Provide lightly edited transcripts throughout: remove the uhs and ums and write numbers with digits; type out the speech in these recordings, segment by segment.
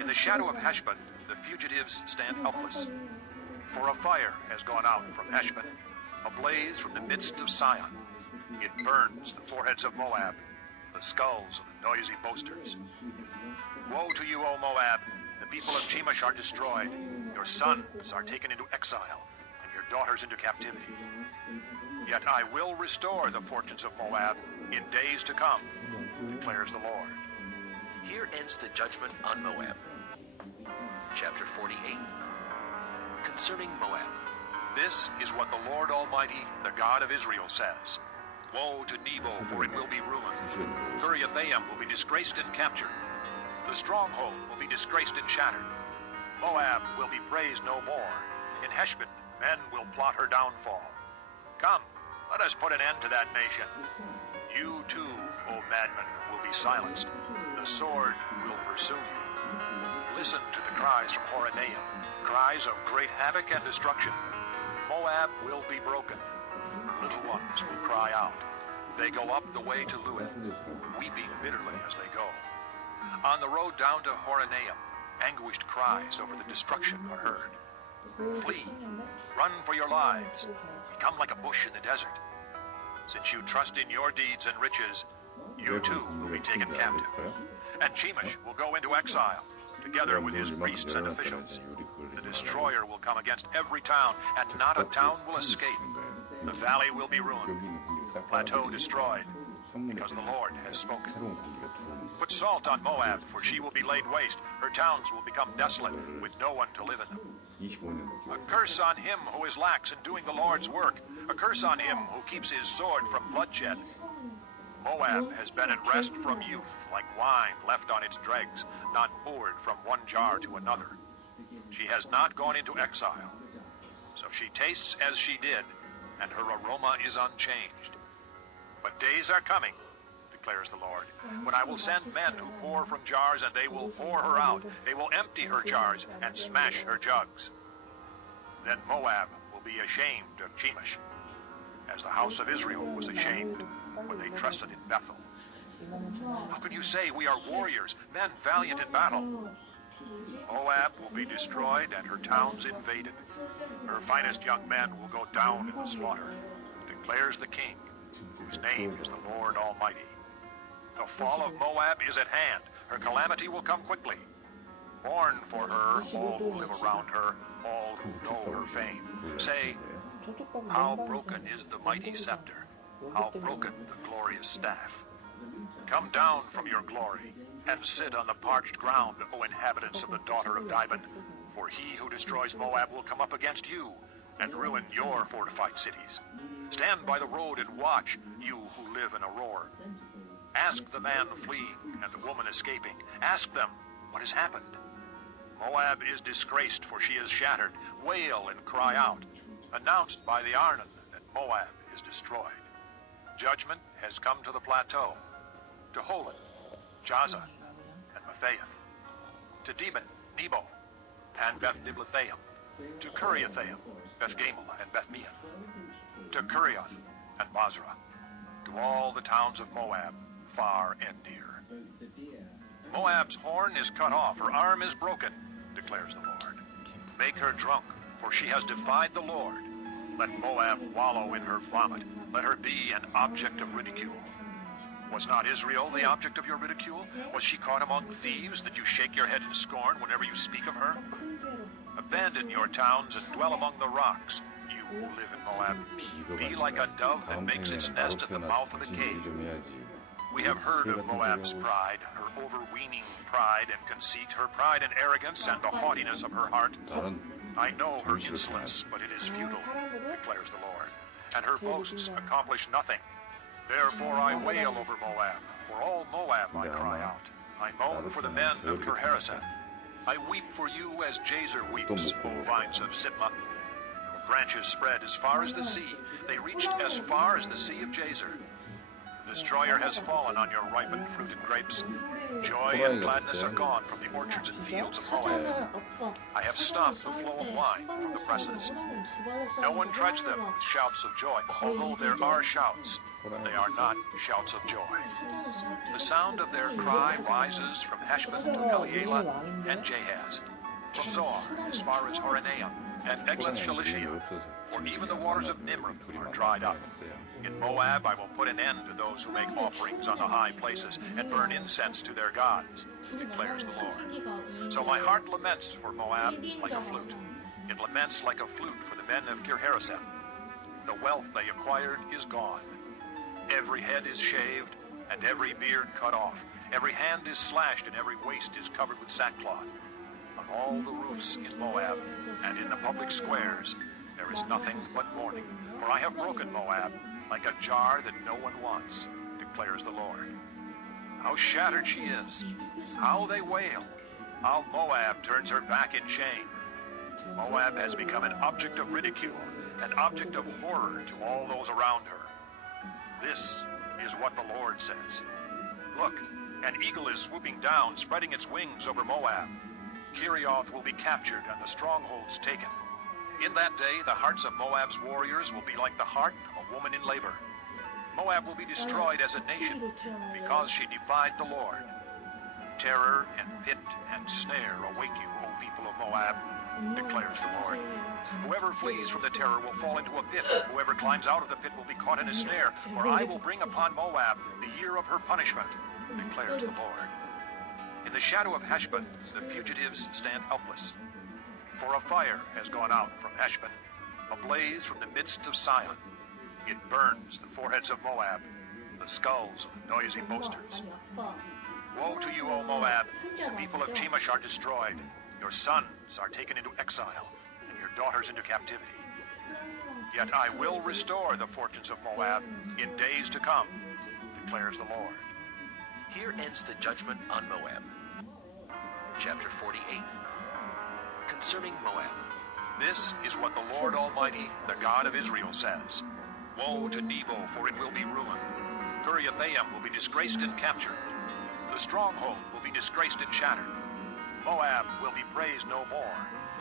In the shadow of Heshbon, the fugitives stand helpless. For a fire has gone out from Heshbon, a blaze from the midst of Sion. It burns the foreheads of Moab, the skulls of the noisy boasters. Woe to you, O Moab! The people of Chemosh are destroyed. Your sons are taken into exile, and your daughters into captivity. Yet I will restore the fortunes of Moab in days to come, declares the Lord. Here ends the judgment on Moab. Chapter 48. Concerning Moab. This is what the Lord Almighty, the God of Israel, says. Woe to Nebo, for it will be ruined. Kiriathaim will be disgraced and captured. The stronghold will be disgraced and shattered. Moab will be praised no more. In Heshbon, men will plot her downfall. Come, let us put an end to that nation. You too, O madmen, will be silenced. The sword will pursue you. Listen to the cries from Horonaim, cries of great havoc and destruction. Moab will be broken. Little ones will cry out. They go up the way to Luith, weeping bitterly as they go. On the road down to Horonaim, anguished cries over the destruction are heard. Flee, run for your lives, become like a bush in the desert. Since you trust in your deeds and riches, you too will be taken captive. And Chemosh will go into exile, together with his priests and officials. The destroyer will come against every town, and not a town will escape. The valley will be ruined, the plateau destroyed, because the Lord has spoken. Put salt on Moab, for she will be laid waste. Her towns will become desolate, with no one to live in them. A curse on him who is lax in doing the Lord's work. A curse on him who keeps his sword from bloodshed. Moab has been at rest from youth, like wine left on its dregs, not poured from one jar to another. She has not gone into exile. So she tastes as she did, and her aroma is unchanged. But days are coming, declares the Lord, when I will send men who pour from jars, and they will pour her out. They will empty her jars and smash her jugs. Then Moab will be ashamed of Chemosh, as the house of Israel was ashamed when they trusted in Bethel. How can you say we are warriors, men valiant in battle? Moab will be destroyed and her towns invaded. Her finest young men will go down in the slaughter, declares the King, whose name is the Lord Almighty. The fall of Moab is at hand. Her calamity will come quickly. Mourn for her, all who live around her, all who know her fame. Say, how broken is the mighty scepter, how broken the glorious staff. Come down from your glory, and sit on the parched ground, O inhabitants of the daughter of Dibon, for he who destroys Moab will come up against you, and ruin your fortified cities. Stand by the road and watch, you who live in Auror. Ask the man fleeing and the woman escaping. Ask them what has happened. Moab is disgraced, for she is shattered. Wail and cry out, announced by the Arnon that Moab is destroyed. Judgment has come to the plateau, to Holon, Jaza, and Mephaeth, to Dibon, Nebo, and Beth-Diblathaim, to Kiriathaim, Beth-Gamel, and Beth-Meon, to Kurioth and Basra, to all the towns of Moab, far and near. Moab's horn is cut off, her arm is broken, declares the Lord. Make her drunk, for she has defied the Lord. Let Moab wallow in her vomit. Let her be an object of ridicule. Was not Israel the object of your ridicule? Was she caught among thieves that you shake your head in scorn whenever you speak of her? Abandon your towns and dwell among the rocks, you who live in Moab. Be like a dove that makes its nest at the mouth of a cave. We have heard of Moab's pride, her overweening pride and conceit, her pride and arrogance, and the haughtiness of her heart. I know her insolence, but it is futile, declares the Lord, and her boasts accomplish nothing. Therefore I wail over Moab, for all Moab I cry out. I moan for the men of Kir-Hareseth. I weep for you as Jazer weeps, O vines of Sitma. Your branches spread as far as the sea. They reached as far as the sea of Jazer. The destroyer has fallen on your ripened fruited grapes. Joy and gladness are gone from the orchards and fields of Moab. I have stopped the flow of wine from the presses. No one treads them with shouts of joy, although there are shouts. They are not shouts of joy. The sound of their cry rises from Heshbon to Elealeh and Jahaz, from Zoar as far as Horonaim and Eglath-Shalishiah, for even the waters of Nimrim are dried up. In Moab I will put an end to those who make offerings on the high places and burn incense to their gods, declares the Lord. So my heart laments for Moab like a flute. It laments like a flute for the men of Kir-Hareseth. The wealth they acquired is gone. Every head is shaved, and every beard cut off. Every hand is slashed, and every waist is covered with sackcloth. On all the roofs in Moab, and in the public squares, there is nothing but mourning. For I have broken Moab like a jar that no one wants, declares the Lord. How shattered she is! How they wail! How Moab turns her back in shame! Moab has become an object of ridicule, an object of horror to all those around her. This is what the Lord says. Look, an eagle is swooping down, spreading its wings over Moab. Kerioth will be captured and the strongholds taken. In that day, the hearts of Moab's warriors will be like the heart of a woman in labor. Moab will be destroyed as a nation because she defied the Lord. Terror and pit and snare await you, O people of Moab, declares the Lord. Whoever flees from the terror will fall into a pit. Whoever climbs out of the pit will be caught in a snare, for I will bring upon Moab the year of her punishment, declares the Lord. In the shadow of Heshbon, the fugitives stand helpless. For a fire has gone out from Heshbon, a blaze from the midst of Sion. It burns the foreheads of Moab, the skulls of noisy boasters. Woe to you, O Moab! The people of Chemosh are destroyed. Your sons are taken into exile, and your daughters into captivity. Yet I will restore the fortunes of Moab in days to come, declares the Lord. Here ends the judgment on Moab. Chapter 48. Concerning Moab. This is what the Lord Almighty, the God of Israel, says. Woe to Nebo, for it will be ruined. Kiriathaim will be disgraced and captured. The stronghold will be disgraced and shattered. Moab will be praised no more.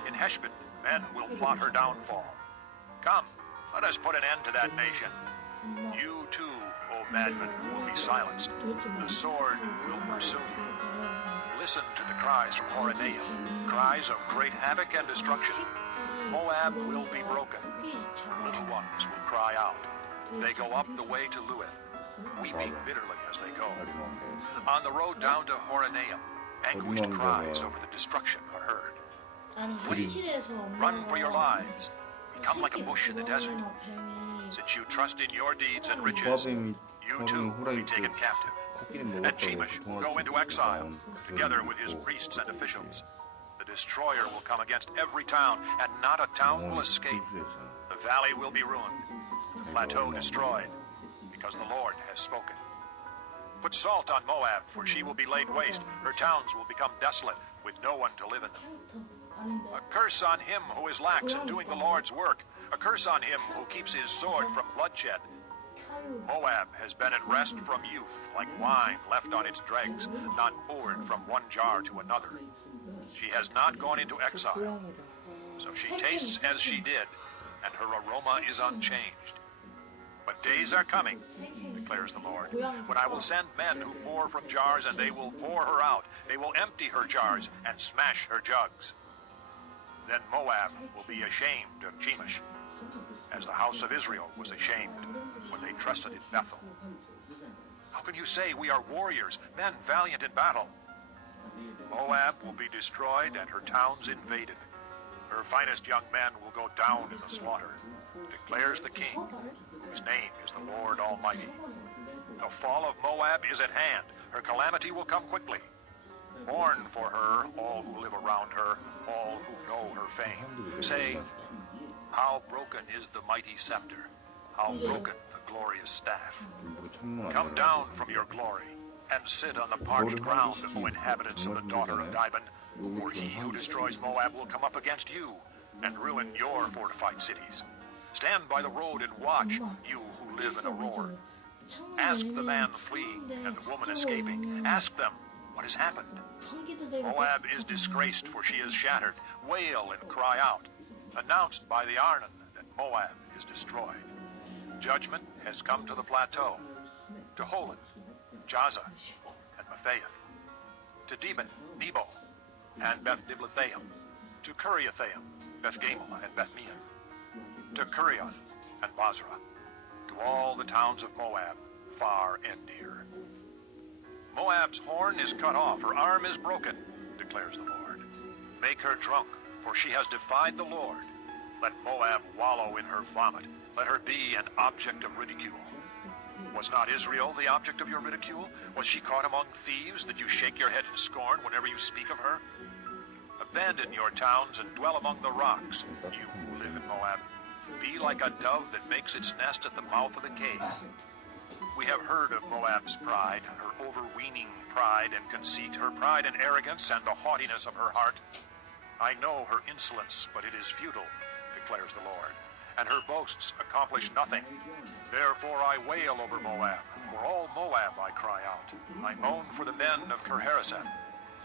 In Heshbon, men will plot her downfall. Come, let us put an end to that nation. You too, O madmen, will be silenced. The sword will pursue you. Listen to the cries from Horonaim, cries of great havoc and destruction. Moab will be broken. Her little ones will cry out. They go up the way to Luith, weeping bitterly as they go. On the road down to Horonaim, anguished cries over the destruction are heard. Flee, run for your lives. Become like a bush in the desert. Since you trust in your deeds and riches, you too will be taken captive. And Chemosh will go into exile, together with his priests and officials. The destroyer will come against every town, and not a town will escape. The valley will be ruined, the plateau destroyed, because the Lord has spoken. Put salt on Moab, for she will be laid waste. Her towns will become desolate, with no one to live in them. A curse on him who is lax in doing the Lord's work. A curse on him who keeps his sword from bloodshed. Moab has been at rest from youth, like wine left on its dregs, not poured from one jar to another. She has not gone into exile, so she tastes as she did, and her aroma is unchanged. But days are coming, declares the Lord, when I will send men who pour from jars, and they will pour her out. They will empty her jars and smash her jugs. Then Moab will be ashamed of Chemosh, as the house of Israel was ashamed when they trusted in Bethel. How can you say we are warriors, men valiant in battle? Moab will be destroyed and her towns invaded. Her finest young men will go down in the slaughter, declares the King, whose name is the Lord Almighty. The fall of Moab is at hand. Her calamity will come quickly. Mourn for her, all who live around her, all who know her fame. Say, how broken is the mighty scepter, how broken the glorious staff. Come down from your glory, and sit on the parched ground, O inhabitants of the daughter of Dibon, for he who destroys Moab will come up against you, and ruin your fortified cities. Stand by the road and watch, you who live in Aroer. Ask the man fleeing and the woman escaping. Ask them, What has happened? 환기도 되고 Moab is disgraced, for she is shattered. Wail and cry out, announced by the Arnon that Moab is destroyed. Judgment has come to the plateau, to Holon, Jaza, and Mephaeth, to Deben, Nebo, and Beth Diblathaim, to Kiriathaim, Beth Gamel, and Beth Meon, to Kurioth and Basra, to all the towns of Moab, far and near. Moab's horn is cut off, her arm is broken, declares the Lord. Make her drunk, for she has defied the Lord. Let Moab wallow in her vomit. Let her be an object of ridicule. Was not Israel the object of your ridicule? Was she caught among thieves that you shake your head in scorn whenever you speak of her? Abandon your towns and dwell among the rocks, you who live in Moab. Be like a dove that makes its nest at the mouth of a cave. We have heard of Moab's pride, her overweening pride and conceit, her pride and arrogance, and the haughtiness of her heart. I know her insolence, but it is futile, declares the Lord, and her boasts accomplish nothing. Therefore I wail over Moab. For all Moab I cry out. I moan for the men of Kirhareseth.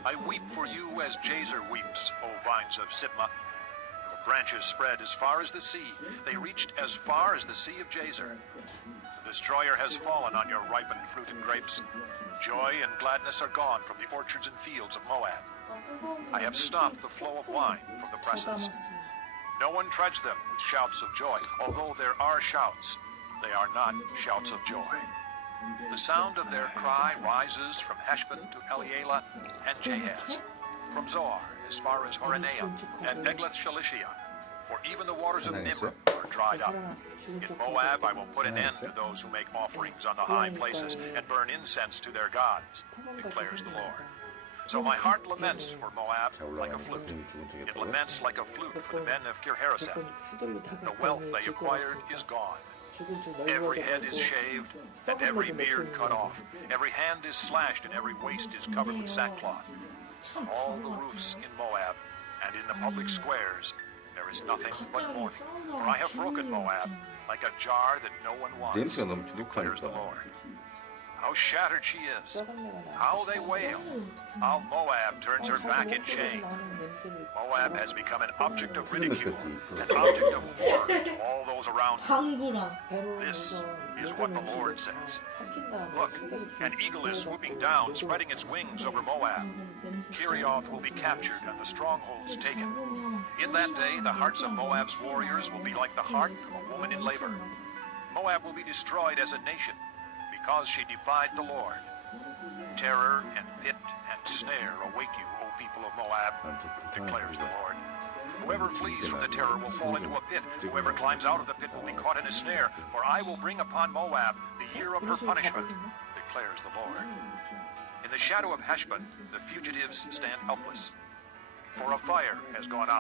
I weep for you as Jazer weeps, O vines of Sibmah. Your branches spread as far as the sea. They reached as far as the sea of Jazer. The destroyer has fallen on your ripened fruit and grapes. Joy and gladness are gone from the orchards and fields of Moab. I have stopped the flow of wine from the presses. No one treads them with shouts of joy. Although there are shouts, they are not shouts of joy. The sound of their cry rises from Heshbon to Elealeh and Jahaz, from Zoar as far as Horonaim and Eglath-Shalishah. For even the waters of Nimrah are dried up. In Moab I will put an end to those who make offerings on the high places and burn incense to their gods, declares the Lord. So my heart laments for Moab like a flute. It laments like a flute for the men of Kirhareseth. The wealth they acquired is gone. Every head is shaved, and every beard cut off. Every hand is slashed, and every waist is covered with sackcloth. On all the roofs in Moab, and in the public squares, there is nothing but mourning. For I have broken Moab, like a jar that no one wants, 냄새가 너무 declares the 주눅하니까. Lord. How shattered she is. How they wail. How Moab turns her back in shame. Moab has become an object of ridicule, an object of horror to all those around her. 방구랑 This is what the Lord says. Look, an eagle is swooping down, spreading its wings over Moab. Kerioth will be captured and the strongholds taken. In that day, the hearts of Moab's warriors will be like the heart of a woman in labor. Moab will be destroyed as a nation because she defied the Lord. Terror and pit and snare await you, O people of Moab, declares the Lord. Whoever flees from the terror will fall into a pit. Whoever climbs out of the pit will be caught in a snare, for I will bring upon Moab the year of her punishment, declares the Lord. In the shadow of Heshbon, the fugitives stand helpless, for a fire has gone out.